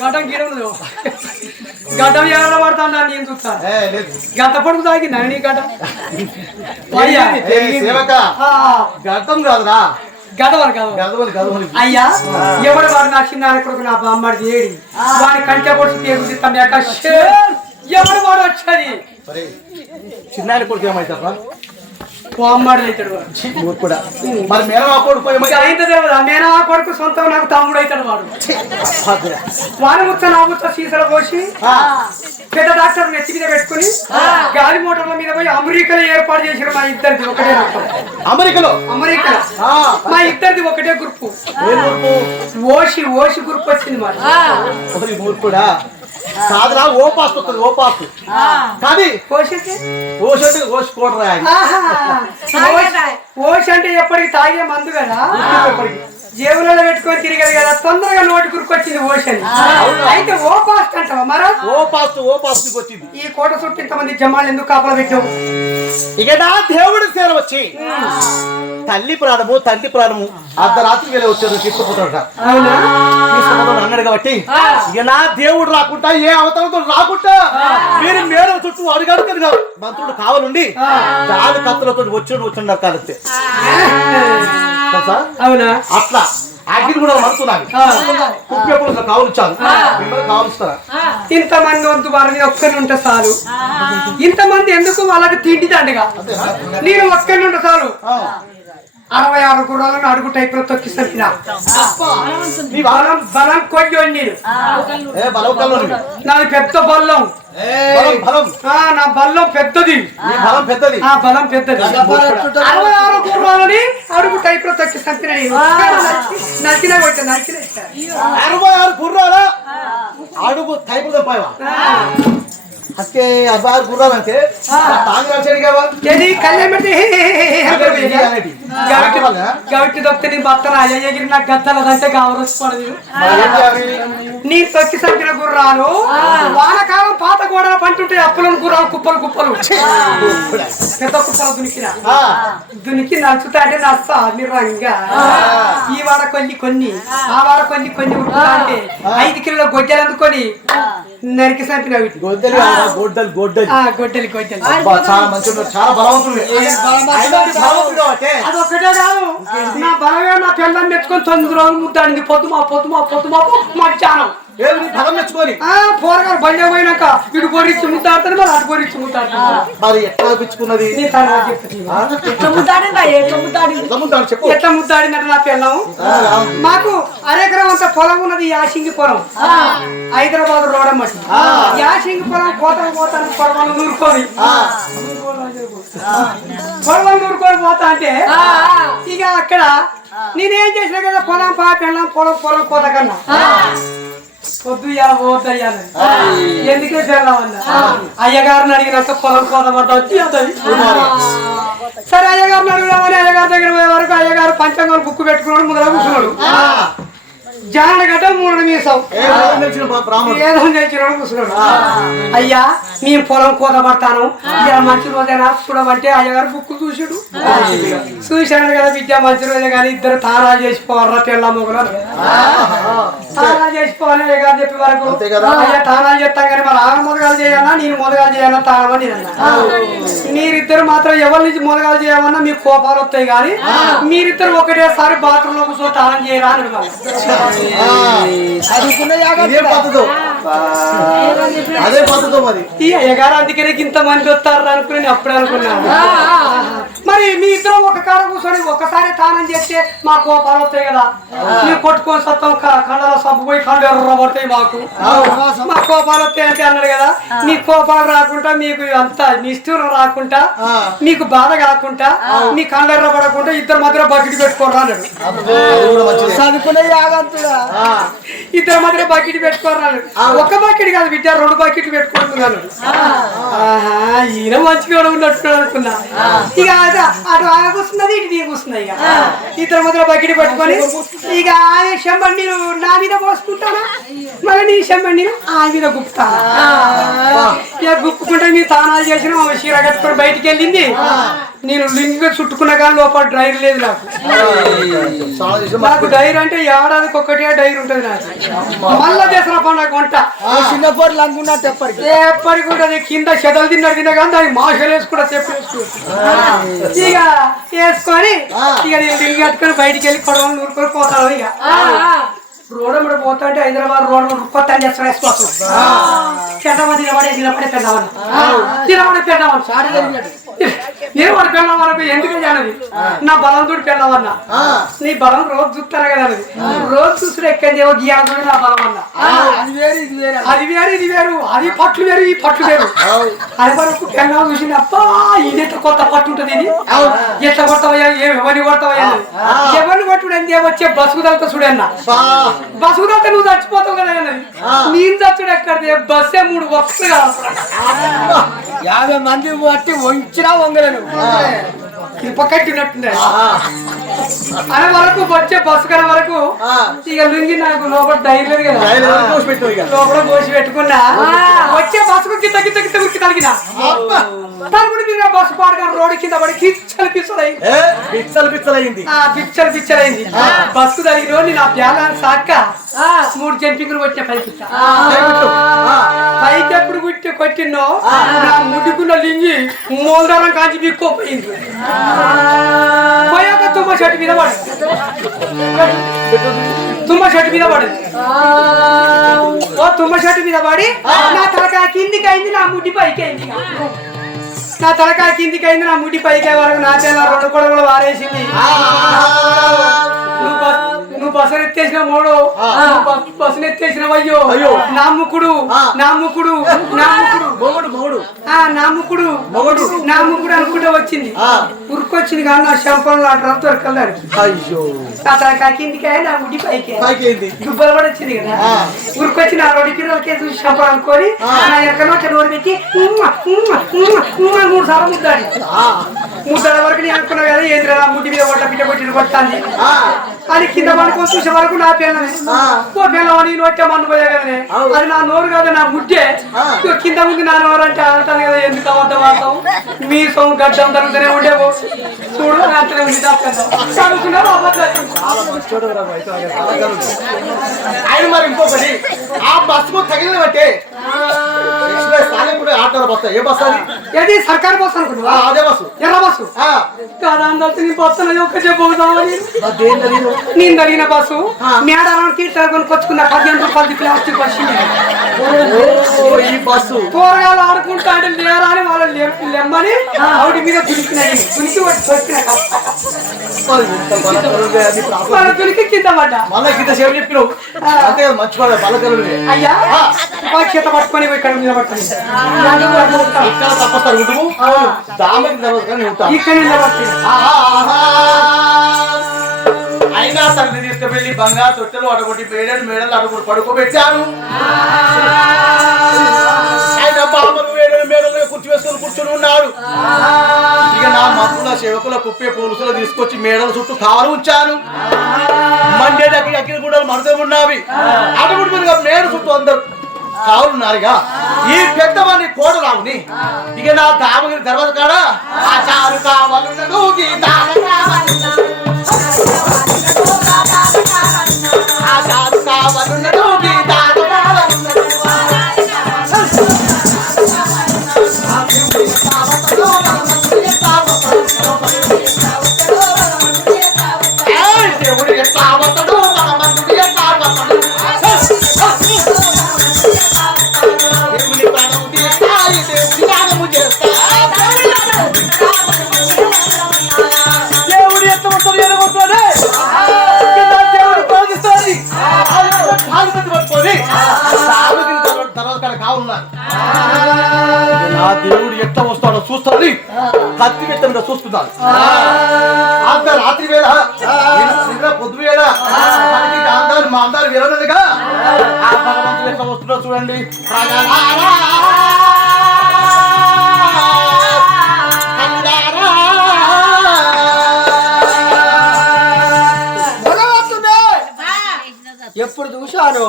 గడ్డం గిడదు గడ్డం ఎవరు పడతాను నేను చూస్తాను గంట పొడుగు తాగిందా నీ గడ్డం గడ్డం కాదురా గదవరు కాదు అయ్యా ఎవడు వాడు నా చిన్న కొడుకు నా బామ్మడి ఏడి వాడి కంటే పొడిచి తీరుతాను ఎవడు వాడు వచ్చాది చిన్న కొడుకు ఏమవుతారా బామ్మడి అవుతాడు కూడా మరి మేనమా కొడుకు అయితే మేనమా కొడుకు సొంతం నాకు తమ్ముడు అవుతాడు వాడు వాడి ముచ్చ నా ముచ్చ సీసలు పోసి పెద్ద డాక్టర్ నెత్తి మీద పెట్టుకుని గాలి మోటార్ల మీద పోయి అమెరికాలో ఏర్పాటు చేసిన మా ఇద్దరిది ఒకటే అమెరికా మా ఇద్దరిది ఒకటే గ్రూప్ ఓషి గ్రూప్ వచ్చింది మరి కూడా కాదురా ఓపాస్ వస్తుంది ఓపాస్ కానీ ఓషి అంటే ఎప్పటికి తాగే మందు కదా జేబులలో పెట్టుకొని తిరిగదు కదా తొందరగా నోటి గురికొచ్చింది ఓషన్ అయితే ఓపాస్ట్ అంటావా మరా ఓపాస్ట్ వచ్చింది ఈ కోట చుట్టూ ఇంతమంది జమ్మాలు ఎందుకు కాపలా పెట్టావు ఇక నా దేవుడి సేర వచ్చి తల్లి ప్రాణము తండ్రి ప్రాణము అర్ధరాత్రి వేళ వచ్చారు తీసుకుపోతాడట అన్నాడు కాబట్టి ఇక నా దేవుడు రాకుండా ఏ అవతారంతో రాకుండా మీరు మేడం చుట్టూ అడుగడుగుగా మంత్రుడు కావాలండి దాని కత్తులతో వచ్చున్నారు కలిస్తే అవునా అట్లా అగ్ని కూడా మరుతున్నాను కావలిచ్చాను మిమ్మల్ని కావలిస్తారా ఇంతమంది వంతు వారిని ఒక్కరి ఉంటే చాలు ఇంతమంది ఎందుకు వాళ్ళకి తిండి దండగా నేను ఒక్కరి ఉంటే చాలు 66 గుర్రాలను అడుగు టైప్ లో తొక్కిస్తాను బలం కొంచెం నేను నాది పెద్ద బల్లం నా బల్లం పెద్దది బలం పెద్దది 66 గుర్రాలని అడుగు టైప్ లో తొక్కిస్తాను నచ్చిన కొట్టా నచ్చిన 66 గుర్రాల అడుగు టైప్ తప్పావా అక్కే 66 గుర్రాలంటే గవిటి దొక్కితే నీ భర్త రాజగిరి నాకు గద్దలదంటే గౌరవపడదు నీ తొక్కి సంపిన గుర్రాలు వానకాలం పాత గోడల పంటుంటే అప్పులను గుర్రాలు కుప్పలు పెద్ద కుప్పలు దునికి నడుచుతా అంటే నస్తా నిరంగా ఈ వాడ కొన్ని ఆ వాడ కొన్ని ఉంటా అంటే 5 కిలోల గొడ్డలు అందుకొని నరికి సంపిన గొడ్డలి చాలా బలవంతుడు అదొక్కటే కాదు నా బలమే నా పిల్లల్ని మెచ్చుకొని 9 రోజులు ముద్దాడింది పొద్దుమా మధ్యాహ్నం బలం మెచ్చుకొని పోరగారు బండి పోయినాక ఇటు గొర్రెచ్చి ముద్దాడుతాను మరి అటు గొర్రెచ్చి ముద్దాడుతాను మరి ఎట్లా పిచ్చుకున్నది ఎట్లా ముద్దాడిందంటే నా పిల్లం మాకు అరెకరం అంత పొలం ఉన్నది యాసింగి పొలం హైదరాబాద్ రోడ్ అమ్మటి యాసింగి పొలం పోతాను పొలం నూరుకొని పోతా అంటే ఇక అక్కడ నేనేం చేసినా కదా పొలం పొలం కోత కన్నా పొద్దు పోతాయ్యాను ఎందుకే చేద్దామన్నా అయ్యగారిని అడిగినాక పొలం కోతపడ్డా వచ్చి అవుతుంది సరే అయ్యగారిని అడుగుదామని అయ్యగారి దగ్గర పోయే వరకు అయ్యగారు పంచాంగం బుక్ పెట్టుకున్నాడు ముందర కూర్చున్నాడు జానగడ్డ 3 మీసం ఏదో తెచ్చినాడు కూర్చున్నాడు అయ్యా నేను పొలం కోత పడతాను ఇలా మంచి రోజైనా చూడమంటే అయ్యగారు బుక్ చూశాడు కదా విద్య మంచి రోజే కానీ ఇద్దరు తానాలు చేసిపోవాలరా తెల్ల మొగలు తానాలు చేసిపోవాలి అయ్యగారు చెప్పే వరకు అయ్యా తానాలు చేస్తాం కానీ మరి ఆమె మొదగాలు చేయాలన్నా నేను మొదగాలు చేయాలన్నా తానమని మీరిద్దరు మాత్రం ఎవరి నుంచి మొదగాలు చేయమన్నా మీకు కోపాలు వస్తాయి కానీ మీరిద్దరు ఒకటేసారి బాత్రూమ్ లో కూర్చొని తానం చేయరా అని అదే పద్ధతి మరి ఈ అయ్యగారు అందుకనే ఇంతమంది వస్తారు అనుకుని అప్పుడే అనుకున్నాను మరి మీ ఇద్దరం ఒక కాడ కూర్చొని ఒక్కసారి తానం చేస్తే మా కోపాలు వస్తాయి కదా మీరు కొట్టుకొని సత్తం కళ్ళలో సబ్బు పోయి కళ్ళు ఎర్రబడతాయి మాకు మా కోపాలు వస్తాయి అంటే అన్నాడు కదా మీ కోపాలు రాకుండా మీకు అంత నిష్ఠూరం రాకుండా మీకు బాధ కాకుండా మీ కళ్ళు ఎర్రబడకుండా ఇద్దరు మధ్యలో బకెట్ పెట్టుకోరా అన్నాడు ఇద్దరు మధ్యలో బకెట్ పెట్టుకోరా ఒక్క బకెట్ కాదు బిడ్డ 2 బకెట్లు పెట్టుకుంటున్నాను. ఆహా ఈయన మంచిగా ఉన్నట్టు అనుకున్నా. ఇక అటు ఆమె కూర్చున్నది ఇటు నేను కూర్చున్నా. ఇక ఇద్దరు మొదల బకెట్ పట్టుకొని ఇక ఆమె చెంబడి నీరు నా మీద పోసుకుంటానా మళ్ళీ నీ చెంబడి నీరు ఆ మీద గుప్పుతాను. ఇక గుప్పుకుంటే మీరు తానాలు చేసిన చీర కట్టుకొని బయటికి వెళ్ళింది. నేను లింగ్ చుట్టుకున్న కానీ లోపల డైరీ లేదు నాకు డైరీ అంటే ఏడాదికి ఒక్కటే డైరీ ఉంటుంది నాకు. మళ్ళా దసరా పండుగ వంట చిన్నపోరు లంగున్నట్టు ఎప్పటికి ఉంటుంది. కింద చెదలు తిన్నా కానీ దానికి మాషలు వేసుకుంటా చెప్పు వేసుకోవచ్చు. ఇక వేసుకొని ఇక నేను లింగ్ కట్టుకొని బయటికి వెళ్ళి కొడవలు నూరుకొని పోతాను. ఇక రోడ్డు మీద పోతా అంటే హైదరాబాద్ రోడ్డు కొత్త ఎక్స్ప్రెస్ కోసం పెద్దవాడు నిలబడే పెద్దవాడు నేను వాడు పెళ్ళవరకు ఎందుకు జానది నా బలం తోటి పెళ్ళవన్నా. నీ బలం రోజు చూస్తాను కదా రోజు చూసిన ఎక్కేదేమో గీయాలి నా బలం అన్నా. అది వేరు ఇది వేరు అది పట్లు వేరు ఈ పట్లు వేరు. అది వరకు పెళ్ళ చూసిన అబ్బా ఇది ఎట్లా కొత్త పట్టు ఉంటుంది ఇది ఎట్లా కొడతావయ్యా ఎవరిని కొడతావయ్యా ఎవరిని కొట్టుడు వచ్చే బస్సు తలతో చూడన్నా. బస్సు తలతో నువ్వు చచ్చిపోతావు కదా నేను చచ్చుడు ఎక్కడిది బస్సే 3 వస్తువులు కావాలి. 50 మంది బట్టి వంచినా వంగలను పక్కట్టున్నట్టుండే అనే వరకు వచ్చే బస్సు కన వరకు ఇక లుంగి నాకు లోపల డైరీ లేదు కదా లోపల పోసి పెట్టుకున్నా. వచ్చే బస్సుకు గిత్త గిత్త గిత్త ఉరికి తగిన తలుపుడు మీద బస్సు పాడగా రోడ్డు కింద పడి పిచ్చలు అయింది. బస్సు తగిన నా బ్యాలెన్స్ సాక్క 3 జంపింగ్లు వచ్చే పైకి పైకి ఎప్పుడు కొట్టినో నా ముడ్డుకున్న లింగి మోల్దారం కాంచి బిక్కోపోయింది. పోయాక తుమ్మ చెట్టు మీద పడింది. తుమ్మ చెట్టు మీద పడి నా తలకాయ కిందికి అయింది నా ముడ్డి పైకి అయింది. నా తలకాయ కిందికి అయింది నా ముడ్డి పైకి వరకు నా చేత 2 కొడవలు వారేసింది. నువ్వు బస్సును ఎత్తేసిన మోడు బస్సును ఎత్తేసినవు అయ్యో నా ముక్కుడు అనుకుంటే వచ్చింది ఉరుకొచ్చింది కానీ నా శంపంలో అటు దొరకలేదు. అతను కిందికి నా ముడ్డి పైకి దుబ్బలు కూడా వచ్చింది కదా ఉరుకొచ్చి నా 2 కిలోలకే చూసి శంపం అనుకొని నా ఎక్కడో నోరు పెట్టి 3 సార్లు ముద్దాడ వరకు నేను అనుకున్నా కదా ఏంద్ర ముడ్డి మీద బిడ్డ కొట్టాలి అని కింద పడుకొని చూసే వరకు నా పిల్లనే పిల్లవని నోటే మన్ను పోయా కదనే అది నా నోరు కదా నా ముడ్డే కింద ముందు నా నోరు అంటే అంటాను కదా ఎందుకు అబద్ధం వాడతాం మీ సొమ్ము గడ్డం తరుగుతూనే ఉండేవో చూడు రాత్రి ఉంది చదువుకున్నారు ఆయన మరి ఇంకొకటి ఆ బస్సుకు తగిలిన బట్టే ఆటోల బస్సు ఏ బస్సు అది ఏది సర్కారు బస్సు అనుకుంటున్నా అదే బస్సు ఎర్ర బస్సు కాదంతా నీ బస్సులో ఒక్క చెప్పుతామని నేను అడిగిన బస్సు మేడారం తీర్చుకొని కొచ్చుకున్న 15 రూపాయలు ప్లాస్టిక్ ఈ బస్సు కూరగాయలు ఆడుకుంటా అంటే లేరా అని వాళ్ళు లెమ్మని ఆవిడ మీద దునికినాయి దునికి దునికి కింద పడ్డా మళ్ళీ కింద సేవ చెప్పినావు అంతే మంచివాడు బలకలు అయ్యా చేత పట్టుకొని ఇక్కడ మీద పట్టుకొని ఇక్కడ తప్పస్తారు నువ్వు దామకి తర్వాత ఇక్కడ నిలబడుతుంది అయినా తల్లి తీసుకువెళ్ళి బంగారు తొట్టెలు అటుకొట్టి మేడలు అటుకొట్టి పడుకోబెట్టాను. ఆయన బామలు మేడలు కుర్చీ వేసుకొని కూర్చొని ఉన్నాడు. ఇక నా మంత్రుల సేవకుల కుప్పే పోలీసులు తీసుకొచ్చి మేడల చుట్టూ కారు ఉంచాను. మండేటకి అక్కిన కూడా మరదలు ఉన్నవి అటుకుడు మేడ చుట్టూ అందరు కావులున్నారుగా ఈ పెద్దవాడిని కోడరావుని ఇక నా దామగిరి తర్వాత కాడ ఆ చారు కావాలన్నదు నా దేవుడు ఎట్లా వస్తాడో చూస్తాడని కత్తి పెట్ట చూస్తున్నాను. అంత రాత్రి వేళ పొద్దు వేళ మా అందాలు విరవలేదుగా ఆ భగవంతుడు వస్తుందో చూడండి. ఎప్పుడు చూశాను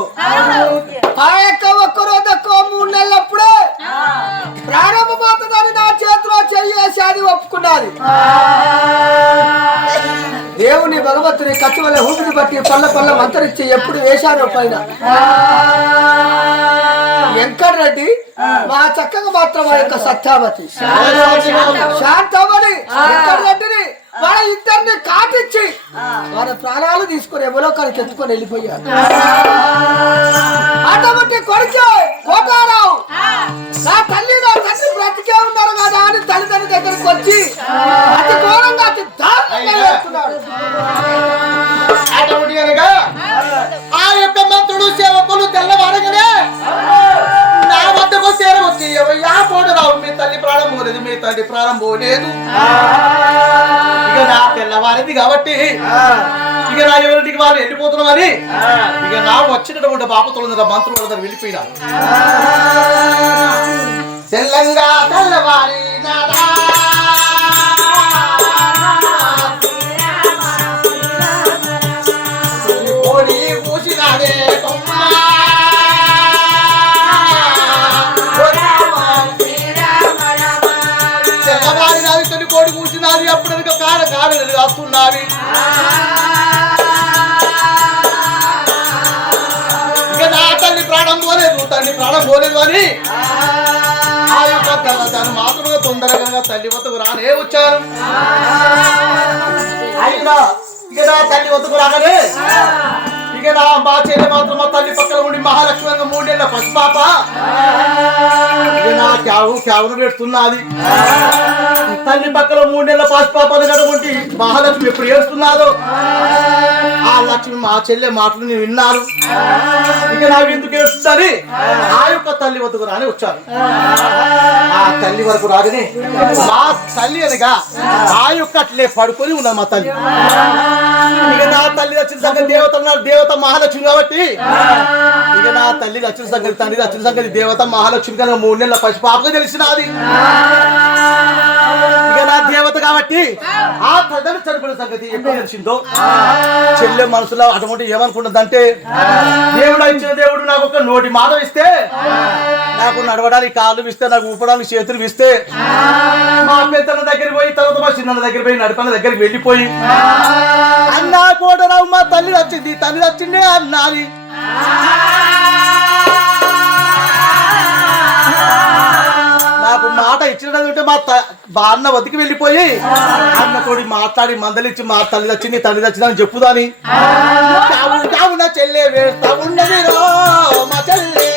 ఆ యొక్క ఒక్కరోజు 3 నెలలప్పుడే ప్రారంభమవుతుందని నా చేతిలో చెయ్యేసి అది ఒప్పుకున్నది. దేవుని భగవంతుని కచ్చి వల్ల ఊపిరి బట్టి పళ్ళ మంతరించి ఎప్పుడు వేశాను పైన వెంకటరెడ్డి మా చక్కగా మాత్రం ఆ యొక్క సత్యావతి శాంతమని వెంకటరెడ్డిని వాళ్ళ ఇద్దరిని కాటిచ్చి వాళ్ళ ప్రాణాలు తీసుకుని ఎవలోకానికి ఎత్తుకొని వెళ్ళిపోయారు. అటువంటి కొడుకే కోటారావు నా తల్లి నా తండ్రి బ్రతికే ఉన్నారు కదా అని తల్లిదండ్రుల దగ్గరికి వచ్చి అతి ఘోరంగా అతి దారుణంగా వేస్తున్నాడు. ఆ యొక్క మంత్రుడు సేవకులు తెల్లవారగానే నా వద్దకు చేరవచ్చి ఎవయ్యా కోటరావు మీ తల్లి ప్రాణం పోలేదు, మీ తల్లి ప్రాణం పోలేదు. ఇక నా తెల్లవారింది కాబట్టి ఇక నా ఎవరింటికి వాళ్ళు వెళ్ళిపోతున్నామని ఇక నా వచ్చినటువంటి బాపతులు మంత్రులు వెళ్ళిపోయినా తెల్లంగా తెల్లవారి పూసినాదే తెల్లవారి నాది తల్లి కోడి కూర్చున్నది. అప్పుడు కారణాలు వస్తున్నావి. ఇక నా తల్లి ప్రాణం పోలేదు, తల్లి ప్రాణం పోలేదు అని ఆ యొక్క తను మాత్రమే తొందరగా తల్లి వద్దకు రానే వచ్చారు. అయినా ఇక నా తల్లి వద్దకు రాగానే ఇక నా మా చెల్లి మాత్రం మా తల్లి పక్కన ఉండి మహాలక్ష్మి 3 ఏళ్ల పసిపాప ఇక నా క్యావును పెడుతున్నది. తల్లి పక్కన 3 ఏళ్ల పసిపాపని కడుగుంటి మహాలక్ష్మి ఎప్పుడు ఏడుస్తున్నాదో ఆ లక్ష్మి మా చెల్లె మాటలు నేను విన్నాను. ఇక నాకు ఎందుకు ఏడుస్తుందని ఆ యొక్క తల్లి వద్దకు రాని వచ్చాను. ఆ తల్లి వరకు రాగానే మా తల్లి అనగా ఆ యొక్క అట్లే పడుకొని ఉన్నది మా తల్లి. ఇక నా తల్లి వచ్చిన సంగతి దేవత మహాలక్ష్మి కాబట్టి ఇక నా తల్లి వచ్చిన సంగతి తండ్రి వచ్చిన సంగతి దేవత మహాలక్ష్మి కనుక 3 నెలల పసిపాపగా తెలిసినది. ఇక నా దేవత కాబట్టి ఆ తల్లి చనిపోయిన సంగతి ఎప్పుడు తెలిసిందో చెల్లె మనసులో అటువంటి ఏమనుకుంటుందంటే దేవుడు ఇచ్చిన దేవుడు నాకు ఒక నోటి మాట ఇస్తే, నాకు నడవడానికి కాళ్ళు ఇస్తే, నాకు ఊపడానికి చేతులు ఇస్తే మా పెద్దల దగ్గరికి పోయి తర్వాత మా చిన్న దగ్గర పోయి నడిపన్న దగ్గరికి వెళ్ళిపోయి అన్నా కూడా మా తల్లి వచ్చింది అన్నాది. నాకు మాట ఇచ్చినట్టు మా అన్న వద్దకు వెళ్ళిపోయి అన్నతోడి మాట్లాడి మందలిచ్చి మా తల్లి వచ్చింది తల్లి వచ్చిందని చెప్పుదాని కావున చెల్లె వేస్తా ఉన్నది మా చెల్లె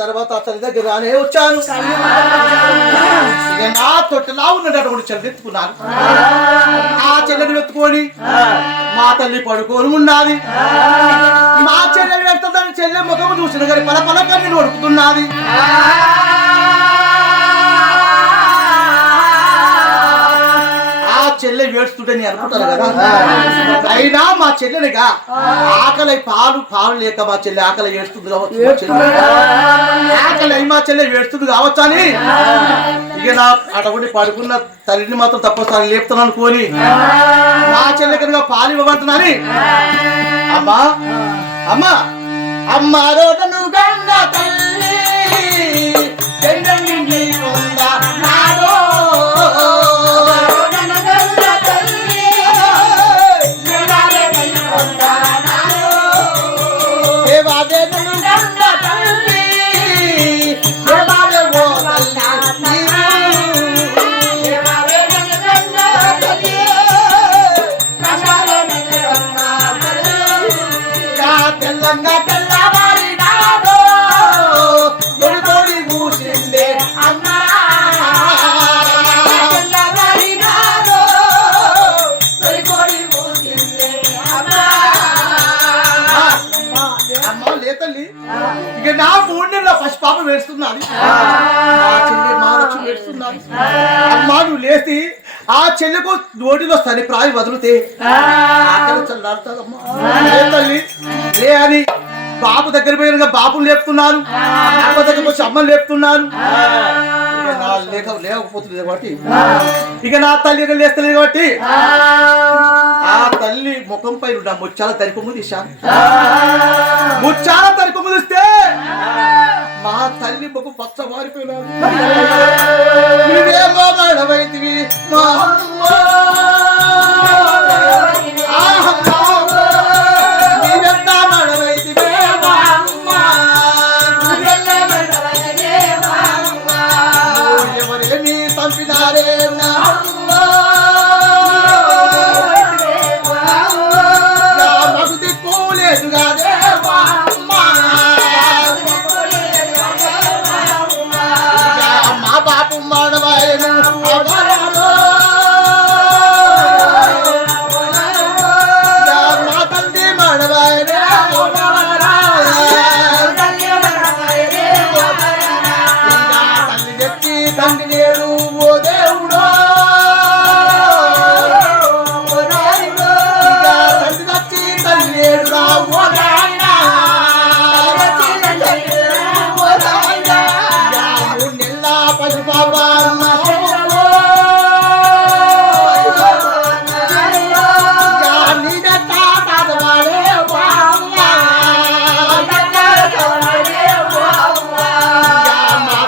తర్వాత తల్లి దగ్గర రానే వచ్చాను. నా తొట్టెలా ఉన్నటువంటి చెల్లి ఎత్తుకున్నాను. ఆ చెల్లెని ఎత్తుకొని మా తల్లి పడుకొని ఉన్నది. మా చెల్లెని వెళ్తుందని చెల్లె ముఖము చూసిన కానీ పలకని నడుపుతున్నది. చెల్లె ఏడుస్తుంటే నేను అనుకుంటాను కదా. అయినా మా చెల్లెనిగా ఆకలి పాలు లేక మా చెల్లె ఆకలి ఏడుస్తుంది కావచ్చు, ఆకలి అయి మా చెల్లె ఏడుస్తుంది కావచ్చు అని ఇక నా అటువంటి పడుకున్న తల్లిని మాత్రం తప్పనిసరి లేపుతాను అనుకోని మా చెల్లె కనుక పాలు ఇవ్వబడుతున్నాని అమ్మా అమ్మా అమ్మ రోడ్డు గంగ తల్లి జగన్ని ఉంద నాడో గంగ తల్లి జగన్ని ఉంద నాడో దేవాదే గంగ తల్లి దేవాదే ఓ తల్లి దేవాదే గంగ తల్లి తెల్లంగా తెల్లవారి నాదో తొడి మూసిందే అమ్మా తెల్లవారి నాదో తొడి మూసిందే అమ్మా అమ్మ లే తల్లి ఇక నా 3 నెలల ఫస్ట్ పాప వేస్తున్నది అమ్మా నువ్వు లేచి ఆ చెల్లెకు నోటిలో సరి ప్రాయి వదిలితే తల్లి లే అని బాబు దగ్గర పోయినగా బాబుని లేపుతున్నాను అమ్మ దగ్గర వచ్చి అమ్మని లేపుతున్నాను లేకపోతుంది కాబట్టి ఇక నా తల్లి లేస్తలేదు కాబట్టి ఆ తల్లి ముఖం పై నా ముచ్చాల తరికొమ్ము తీశాను ముచ్చాల తరికొమ్ము తీస్తే మా తల్లి ముఖం పచ్చ మారిపోయినాడు నువ్వేమో మాడవైతివి మా నీవెంత మాడవైతివే ఎవరేమి పంపినారే నా మగు దిక్కులేదుగా మా బాపు మాడవాయను మా తండ్రి మాడవాయనే తల్లి తెచ్చి తండ్రి నేడు ఓ దేవుడో తండ్రి తెచ్చి తల్లి నేడుగా ఓ నాయనా పశుపాపా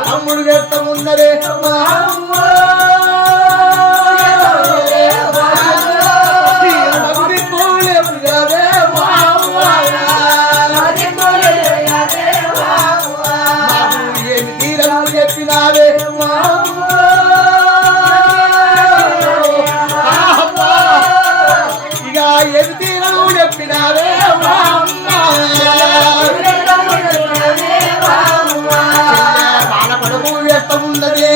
తమ్ముడు చెప్తామున్నరే ఏమి తీరము చెప్పినావే ఇక ఏమి తీరము చెప్పినావే బాలపడము వ్యక్తమున్నదే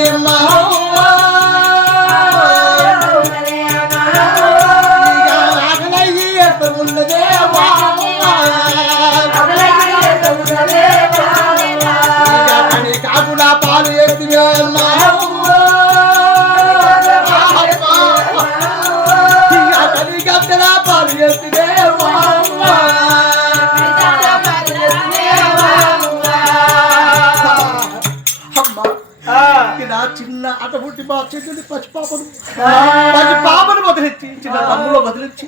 ఆకలయ్యి వ్యక్తమున్నదే కాకుండా పాలు ఎత్తివే తల్లి గద్దెలా పాలు ఎత్తివే నా చిన్న అటపుట్టి మా చెల్లి పచ్చి పాపను వదిలించి చిన్న తమ్ములో వదిలించి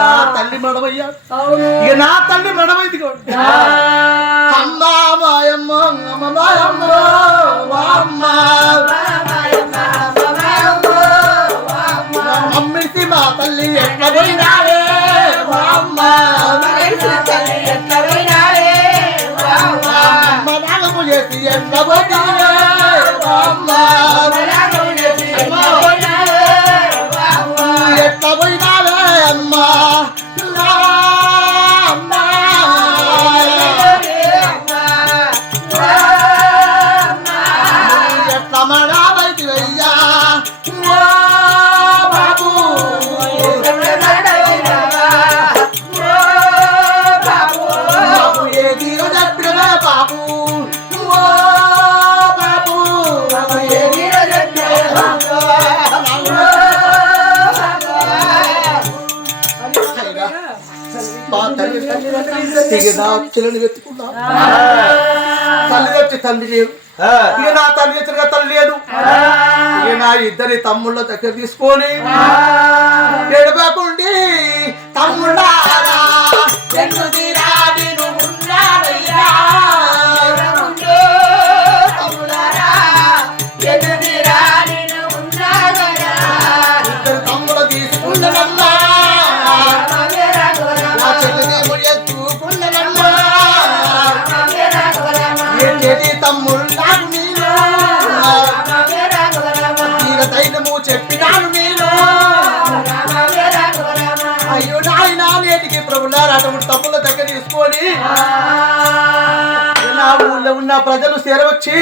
నా తల్లి మడవయ్యా ఇక నా తల్లి మడవైంది అమ్మా మాయమ్మ అమ్మ మాయమ్మ అమ్మిసి మా తల్లి ఎట్లా పోయినారే అమ్మ నాగము చేసి ఎట్లా పోయినారే ఎట్లా పోయినావే అమ్మా ఎట్లా మడావైతివయ్యా బాబు బాబు ఏది చెప్పినవే బాబు చెల్లిని వెతుకున్నా తల్లి వచ్చి తండ్రి లేదు ఇక నా తల్లి వచ్చిన తల్లి లేదు ఇక నా ఇద్దరి తమ్ముళ్ళ దగ్గర తీసుకొని ఎడబకుండి తమ్ముళ్ళారా చేతి తమ్ముడు నాకు నేను తీర తైలము చెప్పినాను నేను అయ్యో నాయన నేటికి ప్రభులారా అటువంటి తప్పుల దగ్గర తీసుకొని నా ఊళ్ళో ఉన్న ప్రజలు చేరవచ్చి